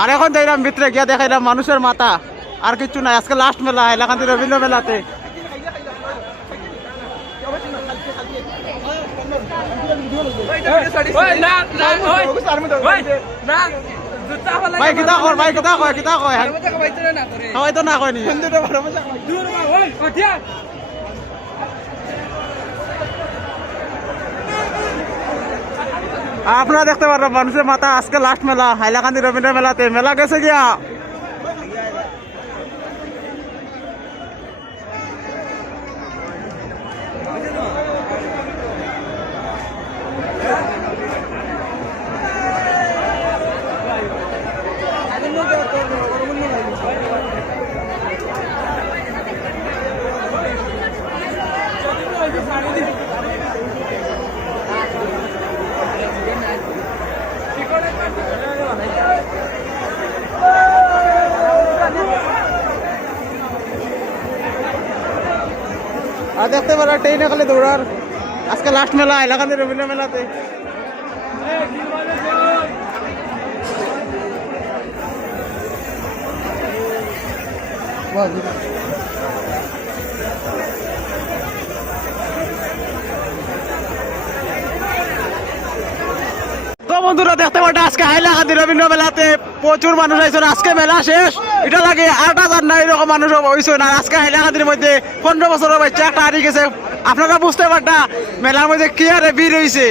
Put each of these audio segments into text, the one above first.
আর এখন দেখলাম ভিতরে গিয়া দেখাইলাম মানুষের মাথা আর কিছু নাই। আজকে লাস্ট মেলা এলাকান্তি রবীন্দ্র মেলাতে। ভাই কিতা কর ভাই কিতা কয়? কিতা কয়? সবাই তো না কয় নি আপনারা দেখতে পারবেন মানুষের মাথা আজকে লাস্ট মেলা হাইলাকান্দি রবীন্দ্র মেলাতে। মেলা গেছে গিয়া। আর দেখতে পারা ট্রেনে খালি দৌড়ার। আজকে লাস্ট মেলা হাইলাকান্দি রবীন্দ্র মেলাতে। তো বন্ধুরা, দেখতে পাটা আজকে হাইলাকান্দি রবীন্দ্র মেলাতে প্রচুর মানুষ আইসন, আজকে মেলা শেষ। এটা লাগে আট হাজার না এরকম মানুষ হইসন আর আজকে হাইলাকান্দির মধ্যে পনেরো বছরের বাচ্চা একটা হারিয়ে গেছে। আপনারা বুঝতে পারটা মেলার মধ্যে কি আরে ভিড় হয়েছে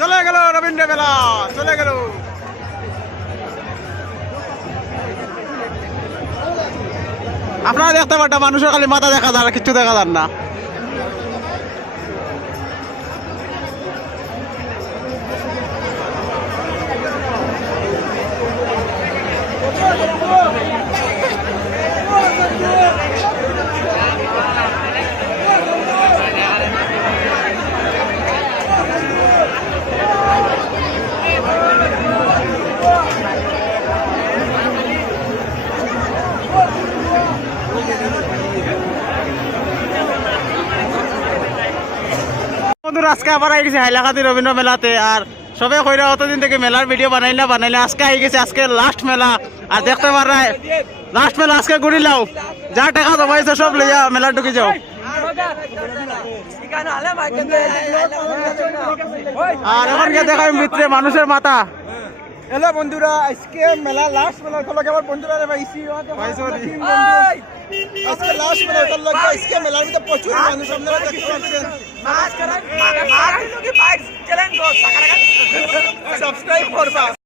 চলে গেল রবীন্দ্র মেলা চলে গেল। আপনারা দেখতে পারটা মানুষের খালি মাথা দেখা যায় কিচ্ছু দেখা যান না। বন্ধুরা আজকে আবার আই গেছে হাইলাকাতি রবীন্দ্র মেলাতে। আর সবে কইরা অতদিন থেকে মেলার ভিডিও বানাই না বানাইলে আজকে আই গেছে, আজকে লাস্ট মেলা। আর দেখতে পারা লাস্ট মেলা, আজকে ঘুরি লাও। যা টাকা জমাইছে সব লইয়া মেলা ঢুকে যাও আর এখন গিয়ে দেখাই মিত্রে মানুষের মাথা। হ্যালো বন্ধুরা আজকে মেলা লাস্ট মেলা তো লাগে আমার বন্ধুরা রে ভাইছি আজকে লাস্ট মেলা তো লাগে আজকে মেলার মধ্যে প্রচুর মানুষ আপনারা দেখতে পাচ্ছেন। সাবস্ক্রাইব করবা।